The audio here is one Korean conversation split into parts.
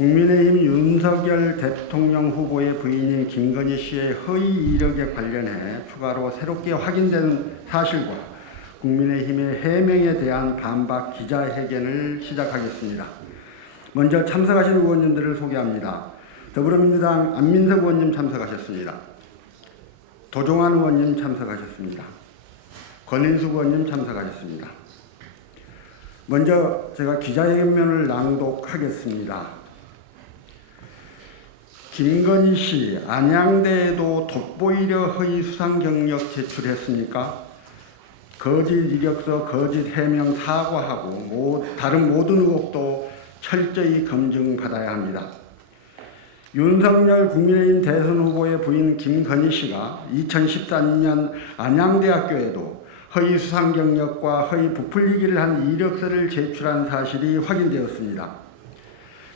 국민의힘 윤석열 대통령 후보의 부인인 김건희 씨의 허위 이력에 관련해 추가로 새롭게 확인된 사실과 국민의힘의 해명에 대한 반박 기자회견을 시작하겠습니다. 먼저 참석하신 의원님들을 소개합니다. 더불어민주당 안민석 의원님 참석하셨습니다. 도종환 의원님 참석하셨습니다. 권인숙 의원님 참석하셨습니다. 먼저 제가 기자회견문을 낭독하겠습니다. 김건희 씨, 안양대에도 돋보이려 허위 수상 경력 제출했습니까? 거짓 이력서, 거짓 해명 사과하고 다른 모든 의혹도 철저히 검증받아야 합니다. 윤석열 국민의힘 대선 후보의 부인 김건희 씨가 2014년 안양대학교에도 허위 수상 경력과 허위 부풀리기를 한 이력서를 제출한 사실이 확인되었습니다.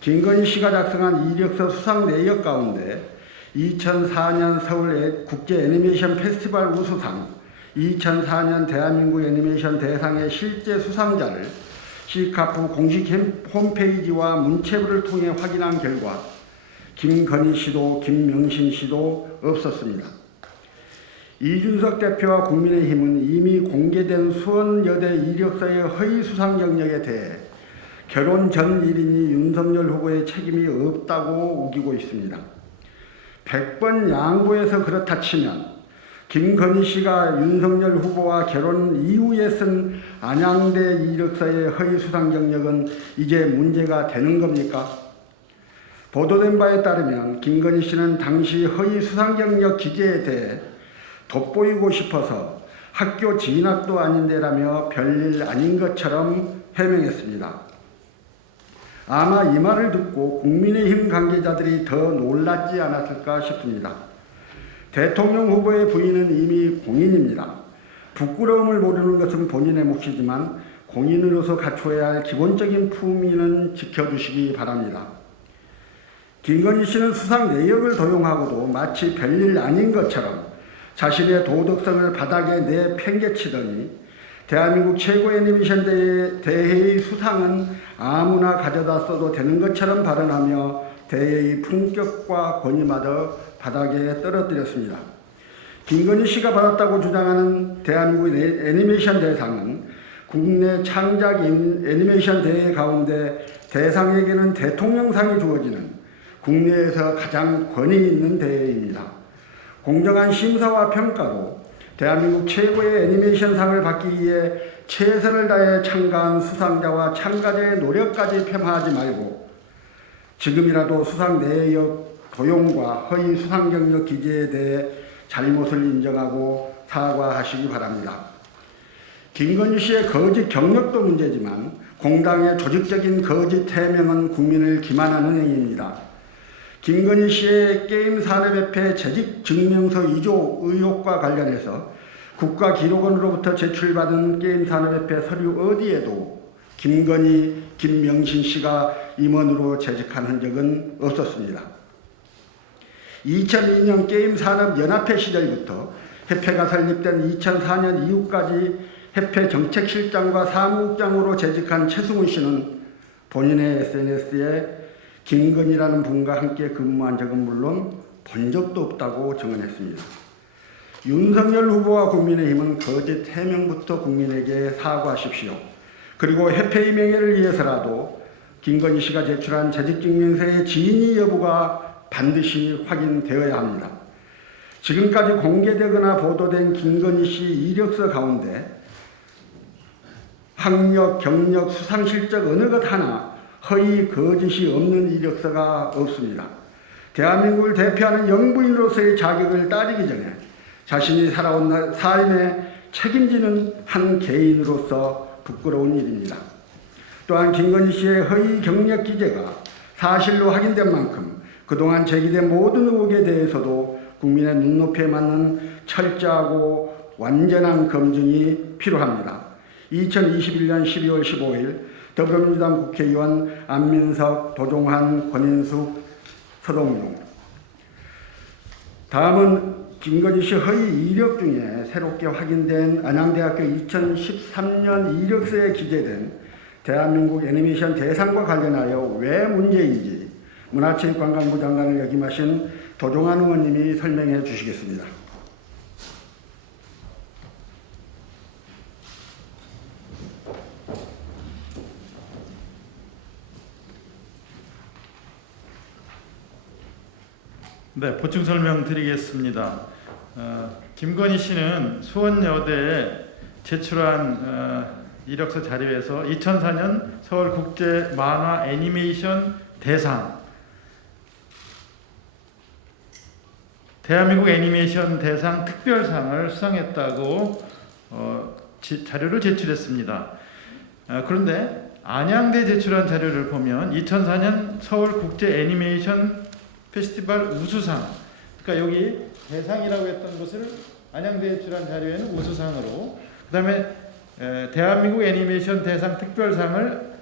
김건희 씨가 작성한 이력서 수상 내역 가운데 2004년 서울 국제 애니메이션 페스티벌 우수상, 2004년 대한민국 애니메이션 대상의 실제 수상자를 시카프 공식 홈페이지와 문체부를 통해 확인한 결과 김건희 씨도 김명신 씨도 없었습니다. 이준석 대표와 국민의힘은 이미 공개된 수원여대 이력서의 허위 수상 경력에 대해 결혼 전 일인이 윤석열 후보의 책임이 없다고 우기고 있습니다. 100번 양보해서 그렇다 치면 김건희 씨가 윤석열 후보와 결혼 이후에 쓴 안양대 이력서의 허위 수상 경력은 이제 문제가 되는 겁니까? 보도된 바에 따르면 김건희 씨는 당시 허위 수상 경력 기재에 대해 돋보이고 싶어서 학교 진학도 아닌데라며 별일 아닌 것처럼 해명했습니다. 아마 이 말을 듣고 국민의힘 관계자들이 더 놀랐지 않았을까 싶습니다. 대통령 후보의 부인은 이미 공인입니다. 부끄러움을 모르는 것은 본인의 몫이지만 공인으로서 갖춰야 할 기본적인 품위는 지켜주시기 바랍니다. 김건희 씨는 수상 내역을 도용하고도 마치 별일 아닌 것처럼 자신의 도덕성을 바닥에 내팽개치더니 대한민국 최고 애니메이션 대회의 수상은 아무나 가져다 써도 되는 것처럼 발언하며 대회의 품격과 권위마저 바닥에 떨어뜨렸습니다. 김건희 씨가 받았다고 주장하는 대한민국 애니메이션 대상은 국내 창작 애니메이션 대회 가운데 대상에게는 대통령상이 주어지는 국내에서 가장 권위 있는 대회입니다. 공정한 심사와 평가로 대한민국 최고의 애니메이션상을 받기 위해 최선을 다해 참가한 수상자와 참가자의 노력까지 폄하하지 말고 지금이라도 수상 내역 도용과 허위 수상 경력 기재에 대해 잘못을 인정하고 사과하시기 바랍니다. 김건희 씨의 거짓 경력도 문제지만 공당의 조직적인 거짓 해명은 국민을 기만하는 행위입니다. 김건희 씨의 게임산업협회 재직증명서 위조 의혹과 관련해서 국가기록원으로부터 제출받은 게임산업협회 서류 어디에도 김건희, 김명신 씨가 임원으로 재직한 흔적은 없었습니다. 2002년 게임산업연합회 시절부터 협회가 설립된 2004년 이후까지 협회 정책실장과 사무국장으로 재직한 최승훈 씨는 본인의 SNS에 김건희라는 분과 함께 근무한 적은 물론 본 적도 없다고 증언했습니다. 윤석열 후보와 국민의힘은 거짓 해명부터 국민에게 사과하십시오. 그리고 협회의 명예를 위해서라도 김건희 씨가 제출한 재직증명서의 진위 여부가 반드시 확인되어야 합니다. 지금까지 공개되거나 보도된 김건희 씨 이력서 가운데 학력, 경력, 수상실적 어느 것 하나 허위 거짓이 없는 이력서가 없습니다. 대한민국을 대표하는 영부인으로서의 자격을 따지기 전에 자신이 살아온 삶에 책임지는 한 개인으로서 부끄러운 일입니다. 또한 김건희 씨의 허위 경력 기재가 사실로 확인된 만큼 그동안 제기된 모든 의혹에 대해서도 국민의 눈높이에 맞는 철저하고 완전한 검증이 필요합니다. 2021년 12월 15일 더불어민주당 국회의원 안민석, 도종환, 권인숙, 서동용. 다음은 김건희 씨 허위 이력 중에 새롭게 확인된 안양대학교 2013년 이력서에 기재된 대한민국 애니메이션 대상과 관련하여 왜 문제인지 문화체육관광부 장관을 역임하신 도종환 의원님이 설명해 주시겠습니다. 네, 보충 설명 드리겠습니다. 김건희 씨는 수원여대에 제출한 이력서 자료에서 2004년 서울국제 만화 애니메이션 대상, 대한민국 애니메이션 대상 특별상을 수상했다고 자료를 제출했습니다. 그런데 안양대 제출한 자료를 보면 2004년 서울국제 애니메이션 페스티벌 우수상, 그러니까 여기 대상이라고 했던 것을 안양대에 제출한 자료에는 우수상으로, 그 다음에 대한민국 애니메이션 대상 특별상을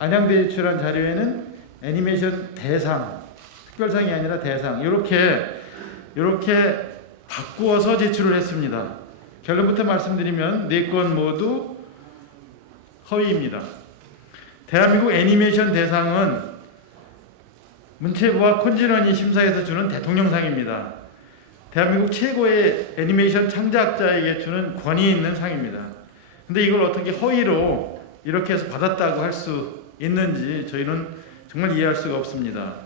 안양대에 제출한 자료에는 애니메이션 대상, 특별상이 아니라 대상, 이렇게 바꾸어서 제출을 했습니다. 결론부터 말씀드리면 4건 모두 허위입니다. 대한민국 애니메이션 대상은 문체부와 콘진원이 심사해서 주는 대통령상입니다. 대한민국 최고의 애니메이션 창작자에게 주는 권위 있는 상입니다. 근데 이걸 어떻게 허위로 이렇게 해서 받았다고 할 수 있는지 저희는 정말 이해할 수가 없습니다.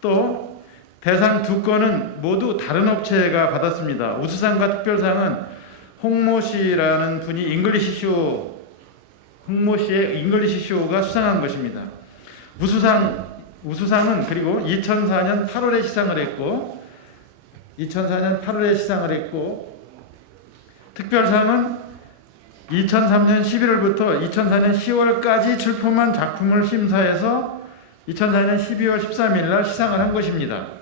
또 대상 2건은 모두 다른 업체가 받았습니다. 우수상과 특별상은 홍모 씨라는 분이 홍모 씨의 잉글리시 쇼가 수상한 것입니다. 우수상은 그리고 2004년 8월에 시상을 했고 특별상은 2003년 11월부터 2004년 10월까지 출품한 작품을 심사해서 2004년 12월 13일 날 시상을 한 것입니다.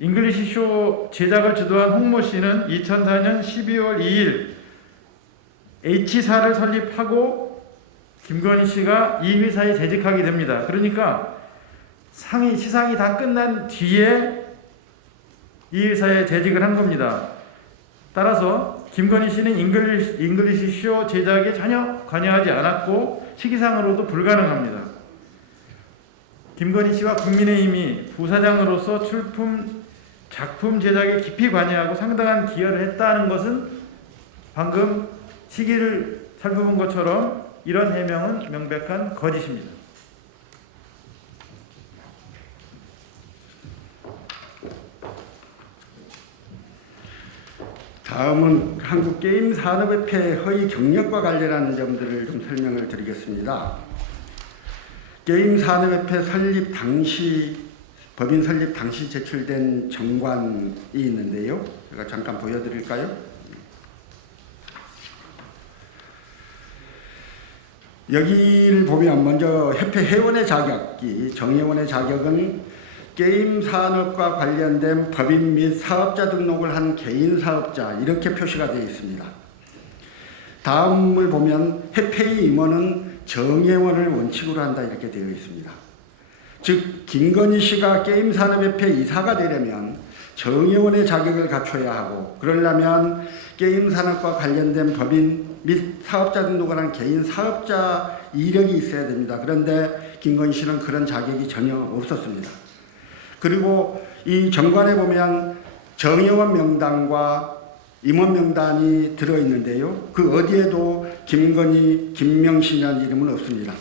잉글리시 쇼 제작을 주도한 홍모 씨는 2004년 12월 2일 H사를 설립하고 김건희 씨가 이 회사에 재직하게 됩니다. 그러니까 시상이 다 끝난 뒤에 이 회사에 재직을 한 겁니다. 따라서 김건희 씨는 잉글리시 쇼 제작에 전혀 관여하지 않았고 시기상으로도 불가능합니다. 김건희 씨와 국민의힘이 부사장으로서 작품 제작에 깊이 관여하고 상당한 기여를 했다는 것은 방금 시기를 살펴본 것처럼 이런 해명은 명백한 거짓입니다. 다음은 한국게임산업협회 허위 경력과 관련한 점들을 좀 설명을 드리겠습니다. 게임산업협회 법인 설립 당시 제출된 정관이 있는데요. 제가 잠깐 보여드릴까요? 여기를 보면 먼저 협회 회원의 자격이, 정회원의 자격은 게임 산업과 관련된 법인 및 사업자 등록을 한 개인 사업자, 이렇게 표시가 되어 있습니다. 다음을 보면 협회의 임원은 정회원을 원칙으로 한다, 이렇게 되어 있습니다. 즉 김건희 씨가 게임산업협회 이사가 되려면 정회원의 자격을 갖춰야 하고, 그러려면 게임 산업과 관련된 법인 및 사업자 등록을 한 개인 사업자 이력이 있어야 됩니다. 그런데 김건희 씨는 그런 자격이 전혀 없었습니다. 그리고 이 정관에 보면 정회원 명단과 임원 명단이 들어있는데요. 그 어디에도 김건희, 김명신이라는 이름은 없습니다.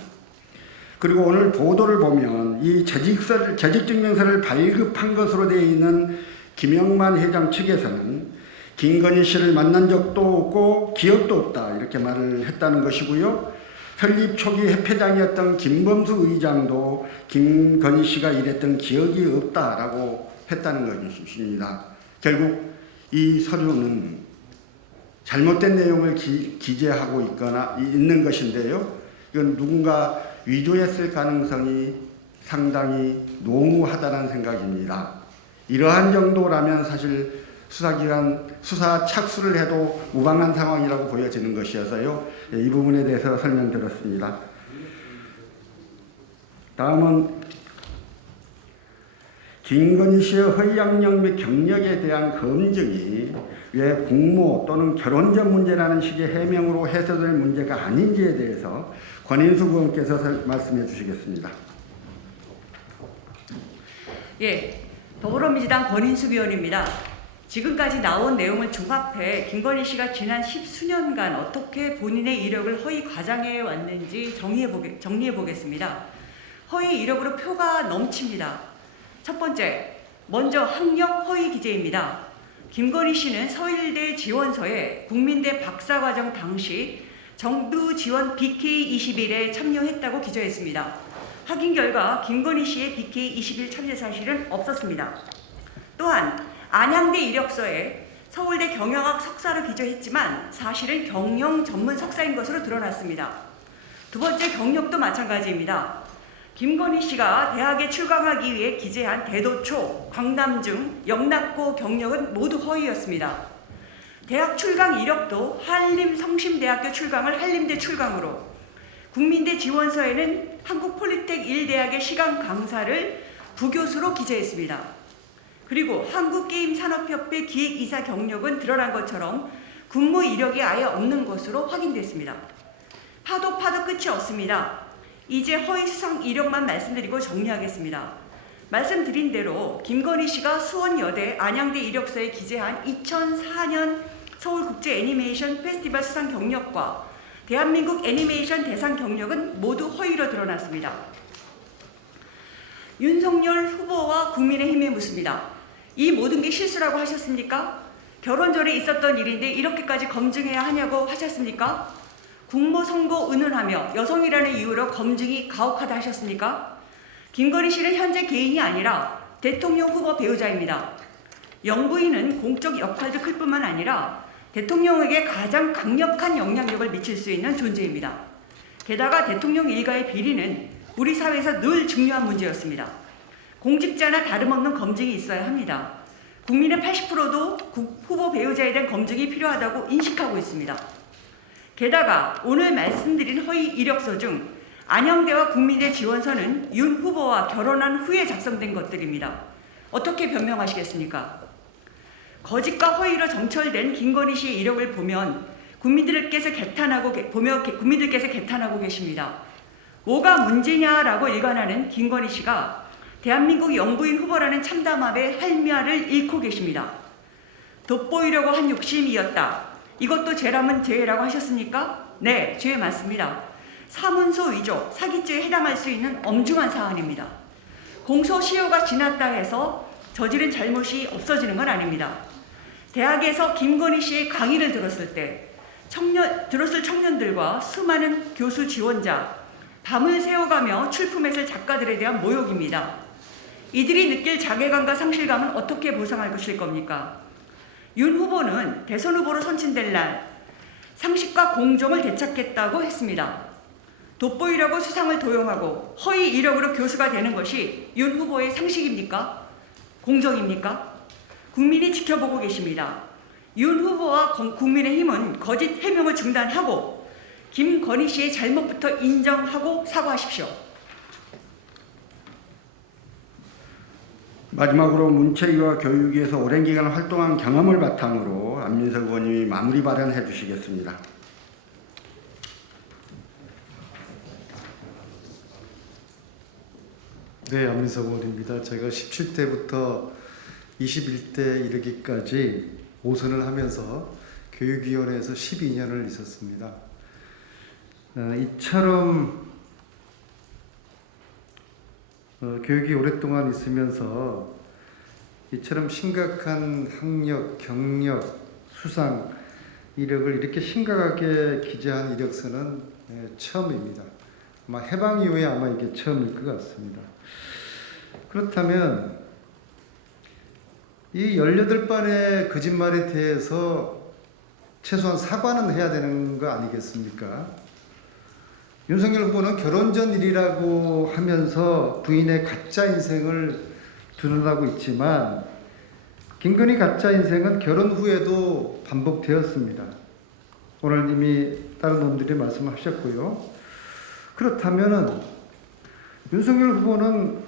그리고 오늘 보도를 보면 이 재직증명서를 발급한 것으로 되어 있는 김영만 회장 측에서는 김건희 씨를 만난 적도 없고 기억도 없다, 이렇게 말을 했다는 것이고요. 설립 초기 협회장이었던 김범수 의장도 김건희 씨가 일했던 기억이 없다라고 했다는 것입니다. 결국 이 서류는 잘못된 내용을 기재하고 있는 것인데요. 이건 누군가 위조했을 가능성이 상당히 농후하다는 생각입니다. 이러한 정도라면 사실 수사 착수를 해도 무방한 상황이라고 보여지는 것이어서요. 이 부분에 대해서 설명드렸습니다. 다음은 김건희 씨의 허위 학력 및 경력에 대한 검증이 왜 공모 또는 결혼 전 문제라는 식의 해명으로 해소될 문제가 아닌지에 대해서 권인수 의원께서 말씀해 주시겠습니다. 예, 더불어민주당 권인숙 의원입니다. 지금까지 나온 내용을 종합해 김건희 씨가 지난 10수년간 어떻게 본인의 이력을 허위 과장해 왔는지 정리해 보겠습니다. 허위 이력으로 표가 넘칩니다. 첫 번째, 먼저 학력 허위 기재입니다. 김건희 씨는 서울대 지원서에 국민대 박사과정 당시 정부 지원 BK21에 참여했다고 기재했습니다. 확인 결과 김건희 씨의 BK21 참여 사실은 없었습니다. 또한 안양대 이력서에 서울대 경영학 석사로 기재했지만 사실은 경영 전문 석사인 것으로 드러났습니다. 두 번째, 경력도 마찬가지입니다. 김건희 씨가 대학에 출강하기 위해 기재한 대도초, 광남중, 영락고 경력은 모두 허위였습니다. 대학 출강 이력도 한림성심대학교 출강을 한림대 출강으로, 국민대 지원서에는 한국폴리텍 1대학의 시간 강사를 부교수로 기재했습니다. 그리고 한국게임산업협회 기획이사 경력은 드러난 것처럼 근무 이력이 아예 없는 것으로 확인됐습니다. 파도 끝이 없습니다. 이제 허위 수상 이력만 말씀드리고 정리하겠습니다. 말씀드린 대로 김건희 씨가 수원여대 안양대 이력서에 기재한 2004년 서울국제 애니메이션 페스티벌 수상 경력과 대한민국 애니메이션 대상 경력은 모두 허위로 드러났습니다. 윤석열 후보와 국민의힘에 묻습니다. 이 모든 게 실수라고 하셨습니까? 결혼 전에 있었던 일인데 이렇게까지 검증해야 하냐고 하셨습니까? 국모 선거 은은하며 여성이라는 이유로 검증이 가혹하다 하셨습니까? 김건희 씨는 현재 개인이 아니라 대통령 후보 배우자입니다. 영부인은 공적 역할도 클 뿐만 아니라 대통령에게 가장 강력한 영향력을 미칠 수 있는 존재입니다. 게다가 대통령 일가의 비리는 우리 사회에서 늘 중요한 문제였습니다. 공직자나 다름없는 검증이 있어야 합니다. 국민의 80%도 후보 배우자에 대한 검증이 필요하다고 인식하고 있습니다. 게다가 오늘 말씀드린 허위 이력서 중 안양대와 국민대 지원서는 윤 후보와 결혼한 후에 작성된 것들입니다. 어떻게 변명하시겠습니까? 거짓과 허위로 정철된 김건희 씨의 이력을 보면 국민들께서 개탄하고 계십니다. 뭐가 문제냐라고 일관하는 김건희 씨가 대한민국 영부인 후보라는 참담함의 할미화를 잃고 계십니다. 돋보이려고 한 욕심이었다. 이것도 죄라면 죄라고 하셨습니까? 네, 죄 맞습니다. 사문서 위조, 사기죄에 해당할 수 있는 엄중한 사안입니다. 공소시효가 지났다 해서 저지른 잘못이 없어지는 건 아닙니다. 대학에서 김건희 씨의 강의를 들었을 때 들었을 청년들과 수많은 교수 지원자, 밤을 새워가며 출품했을 작가들에 대한 모욕입니다. 이들이 느낄 자괴감과 상실감은 어떻게 보상할 것일 겁니까? 윤 후보는 대선 후보로 선출될 날 상식과 공정을 되찾겠다고 했습니다. 돋보이려고 수상을 도용하고 허위 이력으로 교수가 되는 것이 윤 후보의 상식입니까? 공정입니까? 국민이 지켜보고 계십니다. 윤 후보와 국민의힘은 거짓 해명을 중단하고 김건희 씨의 잘못부터 인정하고 사과하십시오. 마지막으로 문체위와 교육위에서 오랜 기간 활동한 경험을 바탕으로 안민석 의원님이 마무리 발언해 주시겠습니다. 네, 안민석 의원입니다. 제가 17대부터 21대 이르기까지 5선을 하면서 교육위원회에서 12년을 있었습니다. 이처럼 교육이 오랫동안 있으면서 이처럼 심각한 학력, 경력, 수상 이력을 이렇게 심각하게 기재한 이력서는 처음입니다. 아마 해방 이후에 아마 이게 처음일 것 같습니다. 그렇다면 이 18번의 거짓말에 대해서 최소한 사과는 해야 되는 거 아니겠습니까? 윤석열 후보는 결혼 전 일이라고 하면서 부인의 가짜 인생을 드러나고 있지만 김건희 가짜 인생은 결혼 후에도 반복되었습니다. 오늘 이미 다른 놈들이 말씀하셨고요. 그렇다면 윤석열 후보는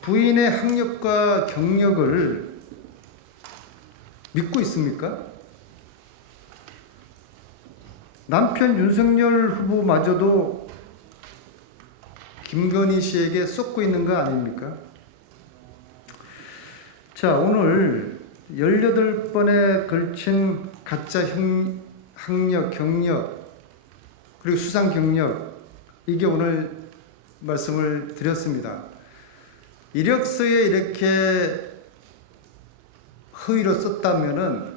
부인의 학력과 경력을 믿고 있습니까? 남편 윤석열 후보마저도 김건희 씨에게 쏟고 있는 거 아닙니까? 자, 오늘 18번에 걸친 가짜 학력, 경력, 그리고 수상 경력, 이게 오늘 말씀을 드렸습니다. 이력서에 이렇게 허위로 썼다면은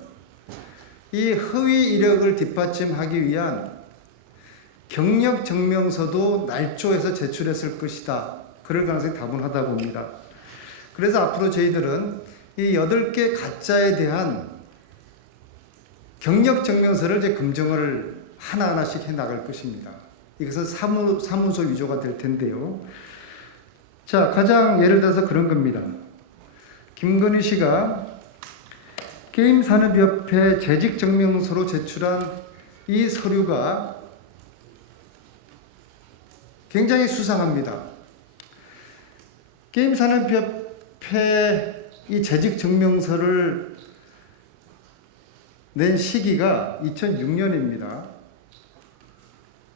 이 허위 이력을 뒷받침하기 위한 경력 증명서도 날조해서 제출했을 것이다. 그럴 가능성이 다분하다 봅니다. 그래서 앞으로 저희들은 이 8개 가짜에 대한 경력 증명서를 이제 검증을 하나하나씩 해 나갈 것입니다. 이것은 사문서 위조가 될 텐데요. 자, 가장 예를 들어서 그런 겁니다. 김건희 씨가 게임산업협회 재직증명서로 제출한 이 서류가 굉장히 수상합니다. 게임산업협회 이 재직증명서를 낸 시기가 2006년입니다.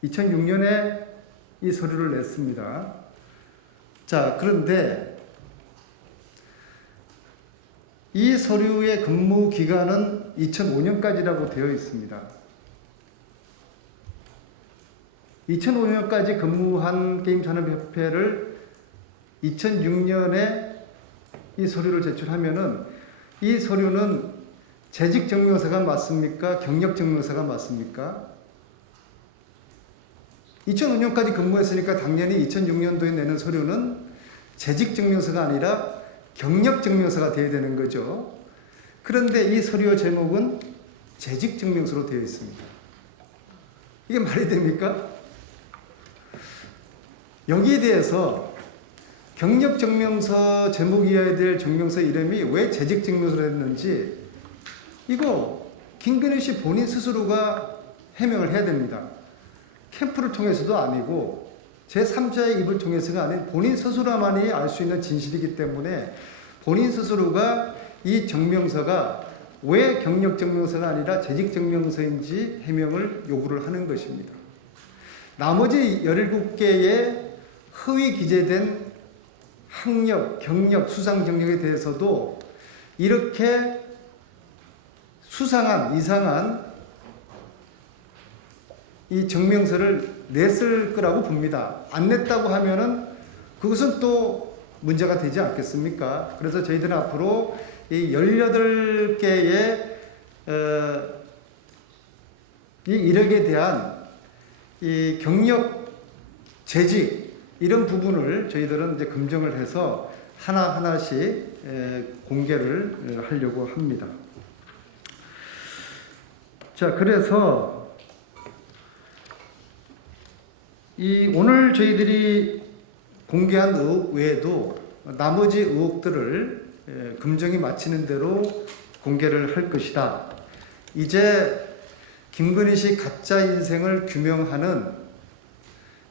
2006년에 이 서류를 냈습니다. 자, 그런데 이 서류의 근무 기간은 2005년까지라고 되어 있습니다. 2005년까지 근무한 게임산업협회를 2006년에 이 서류를 제출하면은 이 서류는 재직증명서가 맞습니까? 경력증명서가 맞습니까? 2005년까지 근무했으니까 당연히 2006년도에 내는 서류는 재직증명서가 아니라 경력증명서가 되어야 되는 거죠. 그런데 이 서류 제목은 재직증명서로 되어 있습니다. 이게 말이 됩니까? 여기에 대해서 경력증명서 제목이어야 될 증명서 이름이 왜 재직증명서로 했는지 이거 김건희 씨 본인 스스로가 해명을 해야 됩니다. 캠프를 통해서도 아니고 제3자의 입을 통해서가 아닌 본인 스스로만이 알 수 있는 진실이기 때문에 본인 스스로가 이 증명서가 왜 경력증명서가 아니라 재직증명서인지 해명을 요구를 하는 것입니다. 나머지 17개의 허위 기재된 학력, 경력, 수상 경력에 대해서도 이렇게 수상한, 이상한 이 증명서를 냈을 거라고 봅니다. 안 냈다고 하면은 그것은 또 문제가 되지 않겠습니까? 그래서 저희들은 앞으로 이 18개의 이 이력에 대한 이 경력, 재직 이런 부분을 저희들은 이제 검증을 해서 하나하나씩 공개를 하려고 합니다. 자, 그래서 이 오늘 저희들이 공개한 의혹 외에도 나머지 의혹들을 검증이 마치는 대로 공개를 할 것이다. 이제 김건희 씨 가짜 인생을 규명하는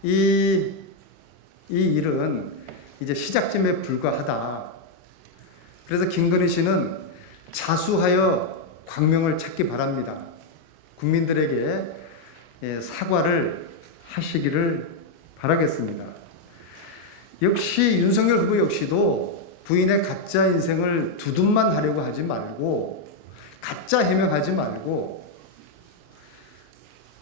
이 일은 이제 시작점에 불과하다. 그래서 김건희 씨는 자수하여 광명을 찾기 바랍니다. 국민들에게 사과를 하시기를 바라겠습니다. 역시 윤석열 후보 역시도 부인의 가짜 인생을 두둔만 하려고 하지 말고 가짜 해명하지 말고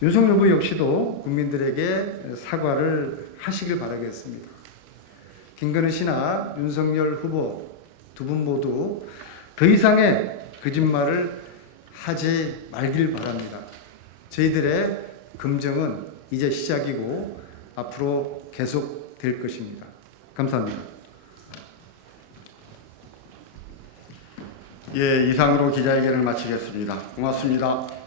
윤석열 후보 역시도 국민들에게 사과를 하시길 바라겠습니다. 김건희 씨나 윤석열 후보 두 분 모두 더 이상의 거짓말을 하지 말길 바랍니다. 저희들의 검증은 이제 시작이고 앞으로 계속될 것입니다. 감사합니다. 예, 이상으로 기자회견을 마치겠습니다. 고맙습니다.